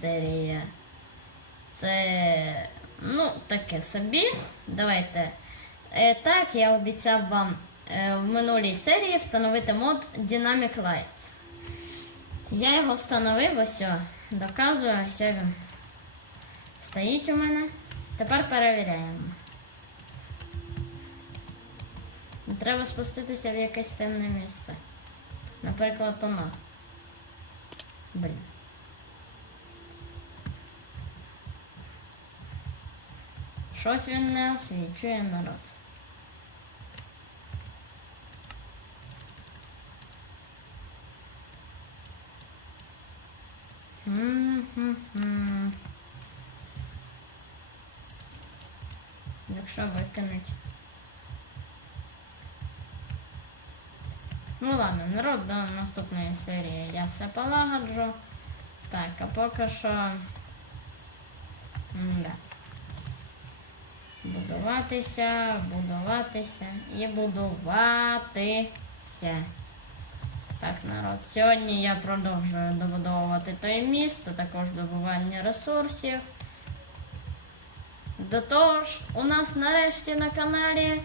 серія. Це, ну, таке собі. Давайте. Е, так, я обіцяв вам е, в минулій серії встановити мод Dynamic Lights. Я його встановив, ось, доказую, ось він стоїть у мене. Тепер перевіряємо. Треба спуститися в якесь темне місце. Наприклад, воно. Блін. Щось він не освічує народ. Якщо викинуть. Ну ладно, народ до наступної серії я все полагоджу. Так, а поки що. М-да. Будуватися, будуватися і будуватися. Так, народ, сьогодні я продовжую добудовувати той міст, а також добування ресурсів. До того ж, у нас нарешті на каналі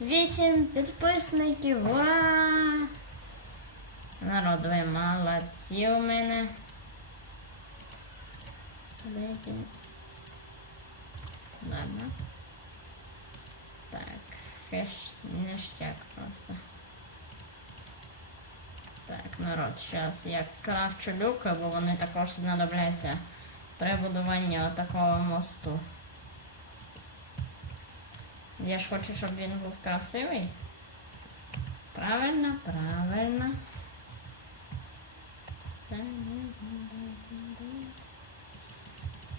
8 підписників. Ура! Народ, ви молодці у мене. Ладно. Хеш ништяк просто. Так, народ, зараз я крафчу люки, бо вони також знадобляться при будуванні такого мосту. Я ж хочу, щоб він був красивий. Правильно, правильно.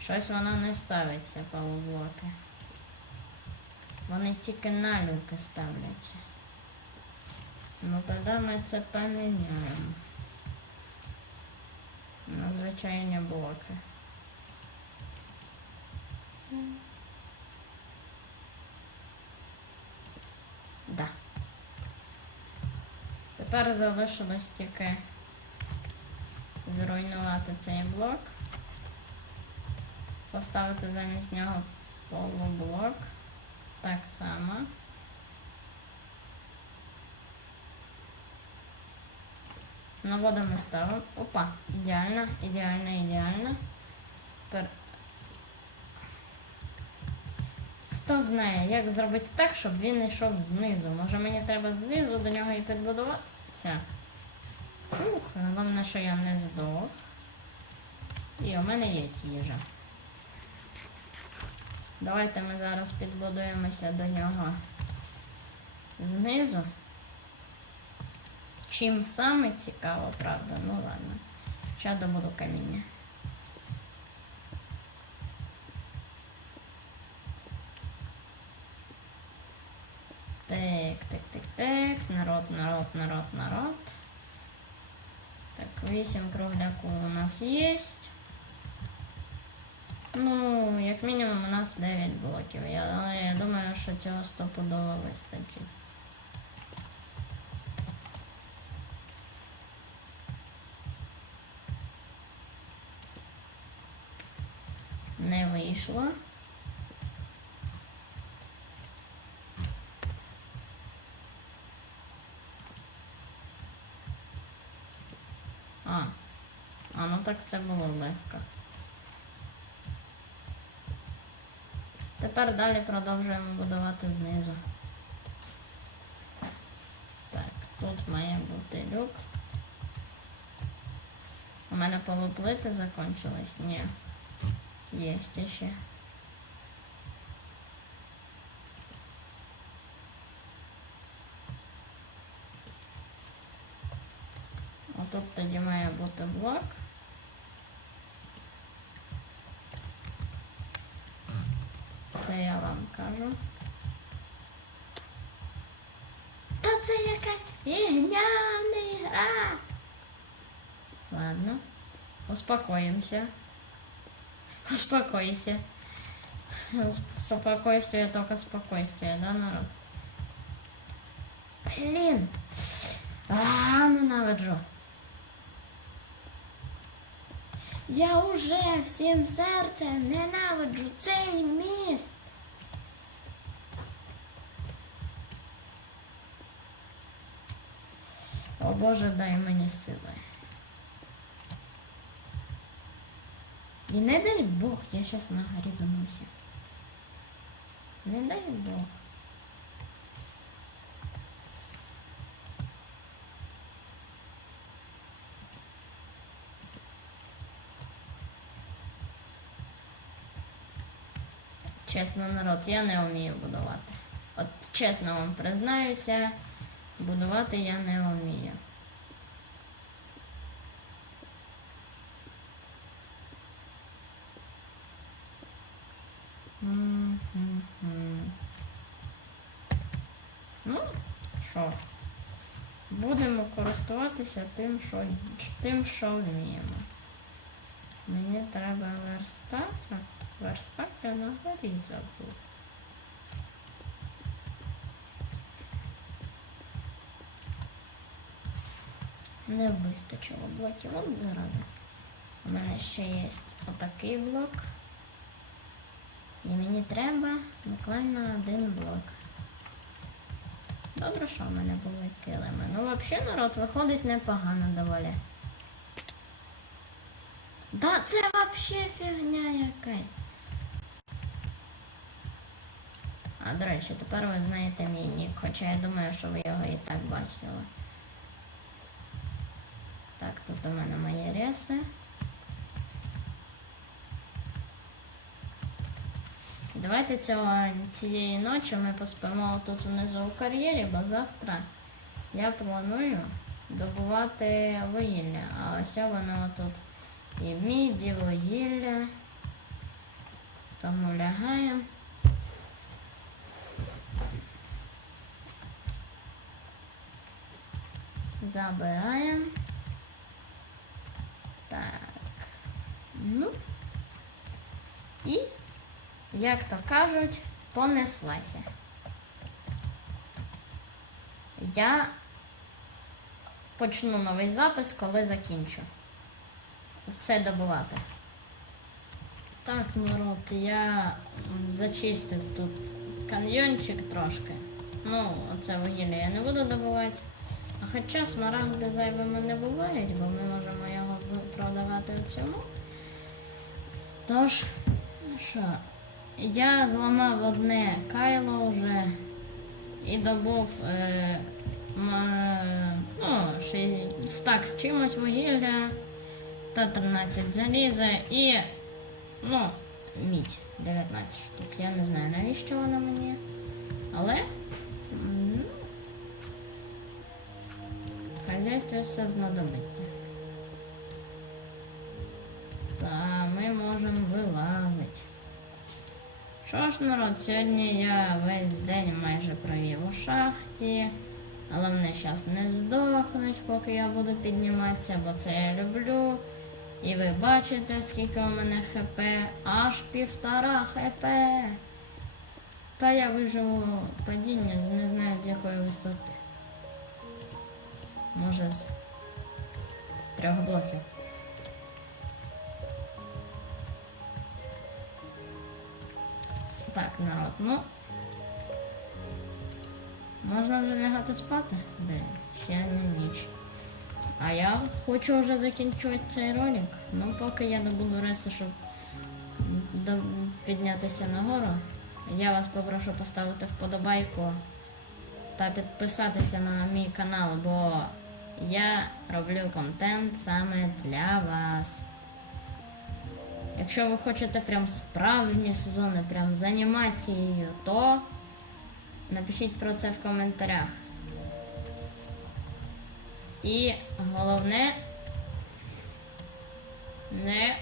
Щось воно не ставиться полублоки. Вони тільки на люки ставляться. Ну тоді ми це поміняємо. На звичайні блоки. Да. Тепер залишилось тільки зруйнувати цей блок. Поставити замість нього полублок. Так само. Наводимо ставимо. Опа, ідеально, ідеально, ідеально. Тепер Хто знає, як зробити так, щоб він йшов знизу. Може мені треба знизу до нього і підбудуватися. Ух, головне, що я не здох. І у мене є їжа. Давайте ми зараз підбудуємося до нього знизу. Чим саме цікаво, правда? Ну ладно. Ще добуду каміння. Так, так, так, так. Народ, народ, народ, народ. Так, 8 кругляку у нас есть. Ну, як мінімум у нас 9 блоків. Я, але я думаю, що цього стопудово вистачить. Не вийшло. А. А, ну так це було легко. Тепер далі продовжуємо будувати знизу. Так, тут має бути люк. У мене полуплити закончились? Ні. Є ще. Отут тоді має бути блок. Це я вам кажу. Та це якась фігня, не гра. Ладно. Успокоимся. Успокойся. Спокойствие, только спокойствие, да, народ? Блин. А, ненавиджу. Я уже всім серцем ненавиджу цей міст. Боже, дай мені сили. І не дай Бог, я сейчас на горі вернуся. Не дай Бог. Чесно, народ, я не вмію будувати. От чесно вам признаюся, будувати я не вмію. М-м-м. Ну, що? Будемо користуватися тим, що, тим, що вміємо. Мені треба верстак. а Верстак я на горі забув. Не вистачило блоків. От зараза. У мене ще є отакий блок. І мені треба буквально один блок. Добре, що в мене були килими. Ну, взагалі, народ виходить непогано доволі. Да, це взагалі фігня якась. А, до речі, тепер ви знаєте мій нік, хоча я думаю, що ви його і так бачили. Так, тут у мене мої реси. Давайте цього, цієї ночі ми поспимо тут внизу у кар'єрі, бо завтра я планую добувати вугілля. А ось воно тут і міді, вугілля. Тому лягаємо. Забираємо. Так. Ну. І як то кажуть, понеслася. Я почну новий запис, коли закінчу. Все добувати. Так, народ, я зачистив тут каньйончик трошки. Ну, оце вугілля я не буду добувати. А хоча смарагди зайвими не бувають, бо ми можемо його продавати у цьому. Тож, ну що, я зламав одне кайло вже і добув е, ну, стак з чимось вугілля та 13 заліза і ну, мідь 19 штук. Я не знаю навіщо вона мені. Але хазяйстві все знадобиться. Та ми можемо вилазити. Що ж, народ, сьогодні я весь день майже провів у шахті. Але мене зараз не здохнуть, поки я буду підніматися, бо це я люблю. І ви бачите, скільки у мене хп. Аж півтора хп. Та я виживу падіння, не знаю з якої висоти. Може з трьох блоків. Так, народ, ну. Можна вже лягати спати? Блін, ще не ніч. А я хочу вже закінчувати цей ролик. Ну, поки я добуду реси, щоб піднятися нагору. Я вас попрошу поставити вподобайку та підписатися на мій канал, бо я роблю контент саме для вас. Якщо ви хочете прям справжні сезони, прям з то напишіть про це в коментарях. І головне, не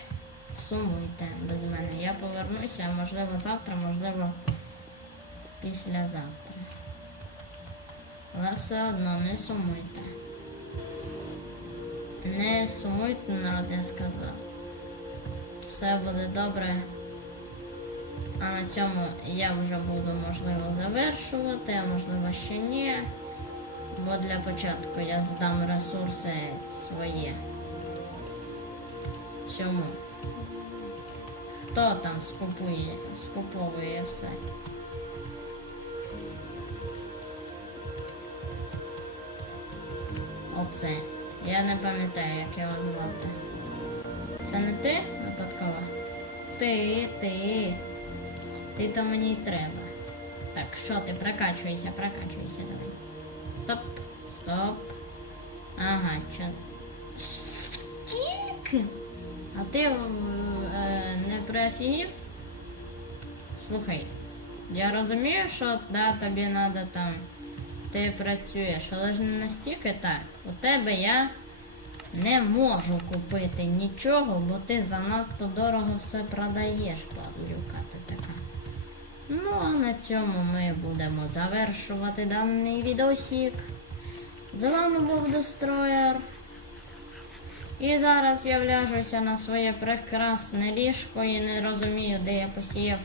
сумуйте без мене. Я повернуся, можливо, завтра, можливо, післязавтра. Але все одно не сумуйте. Не сумуйте, народ, я сказав. Все буде добре. А на цьому я вже буду, можливо, завершувати, а можливо ще ні. Бо для початку я здам ресурси свої. цьому. Хто там скупує, скуповує все? Оце. Я не пам'ятаю, як його звати. Це не ти випадково? Ти, ти. Ти то мені й треба. Так, що ти прокачуйся, прокачуйся давай. Стоп, стоп. Ага, що. Скільки? А ти е, не приофігів? Слухай, я розумію, що да, тобі треба там. Ти працюєш, але ж не настільки так. У тебе я не можу купити нічого, бо ти занадто дорого все продаєш, падлюка ти така. Ну, а на цьому ми будемо завершувати даний відосик. З вами був Дестроєр. І зараз я вляжуся на своє прекрасне ліжко і не розумію, де я посіяв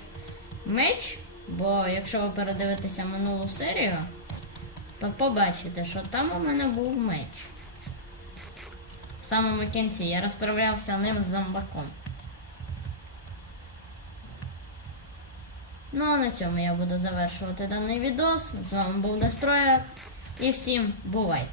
меч. Бо якщо ви передивитеся минулу серію, то побачите, що там у мене був меч. В самому кінці я розправлявся ним з зомбаком. Ну а на цьому я буду завершувати даний відос. З вами був Дестроєр. І всім бувайте!